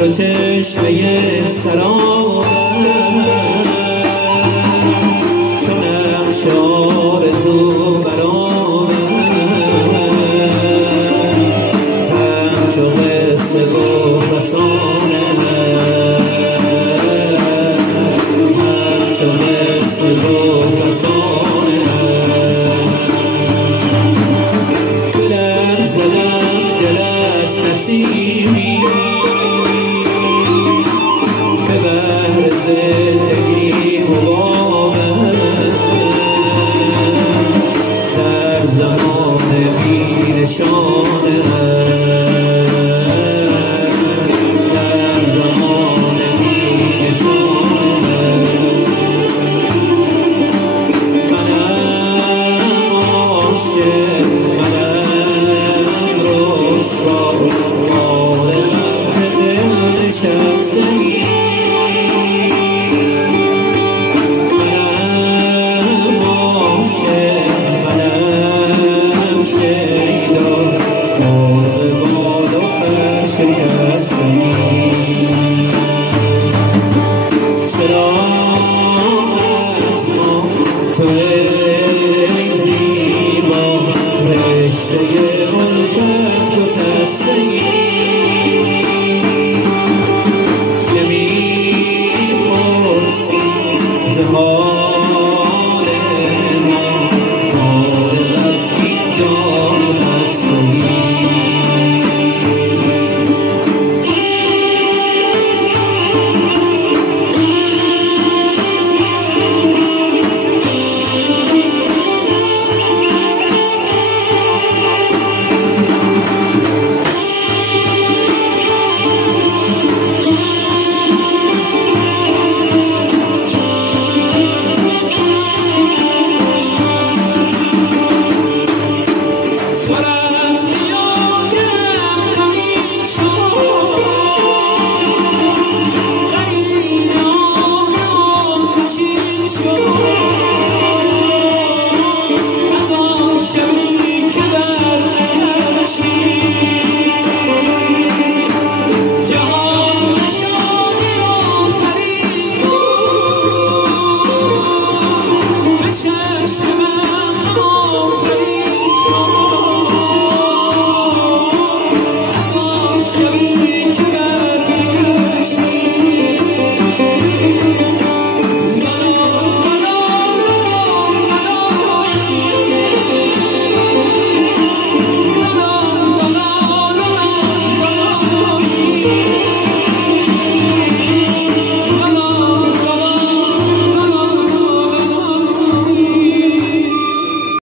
چو چشمه سرابم چو نقش آرزو برآمد همچو قصه و فسانه همچو قصه و فسانه در زدم دل از نسیمی به بحر زندگی حبابم در زمان بی نشانه در زمان بی نشانه منم عاشق منم رسوا عالم به دل نشستگی منم عاشق منم شیدا مرغ بال و پر شکستگی